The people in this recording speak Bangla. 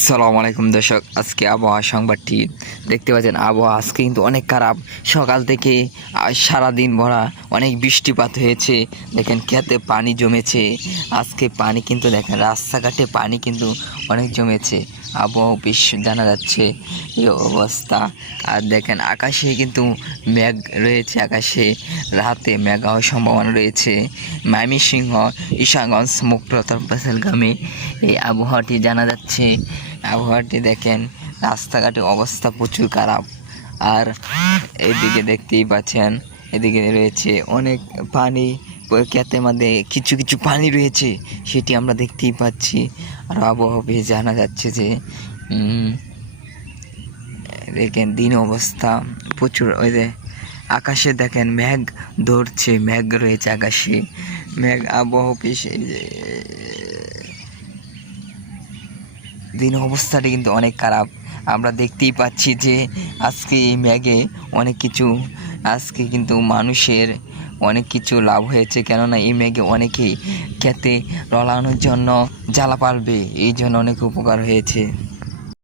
আসসালামু আলাইকুম দর্শক, আজকে আবহাওয়া সংবাদটি দেখতে পাচ্ছেন, আবহাওয়া আজকে কিন্তু অনেক খারাপ। সকাল থেকে আজ সারাদিন ভরা অনেক বৃষ্টিপাত হয়েছে, দেখেন খেতে পানি জমেছে, আজকে পানি কিন্তু দেখেন রাস্তাঘাটে পানি কিন্তু অনেক জমেছে, আবহাওয়া বেশ জানা যাচ্ছে এই অবস্থা। আর দেখেন আকাশে কিন্তু মেঘ রয়েছে, আকাশে রাতে মেঘ হওয়ার সম্ভাবনা রয়েছে। ময়মনসিংহ, ঈশাগঞ্জ মুক্ততর পেশালগামে এই আবহাওয়াটি জানা যাচ্ছে। আবহাওয়াটি দেখেন, রাস্তাঘাটের অবস্থা প্রচুর খারাপ। আর এদিকে দেখতেই পাচ্ছেন, এদিকে রয়েছে অনেক পানি ক্ষেতের মধ্যে কিছু কিছু পানি রয়েছে, সেটি আমরা দেখতেই পাচ্ছি। আর আবহাওয়া জানা যাচ্ছে যে দেখেন দিন অবস্থা প্রচুর, ওই যে আকাশে দেখেন মেঘ ধরছে, মেঘ রয়েছে আকাশে। মেঘ আবহাওয়া দিন অবস্থাটা কিন্তু অনেক খারাপ। আমরা দেখতেই পাচ্ছি যে আজকে এই ম্যাগে অনেক কিছু, আজকে কিন্তু মানুষের অনেক কিছু লাভ হয়েছে। কেননা এই ম্যাগে অনেকে খেতে রলানোর জন্য জ্বালা পারবে, এই জন্য অনেক উপকার হয়েছে।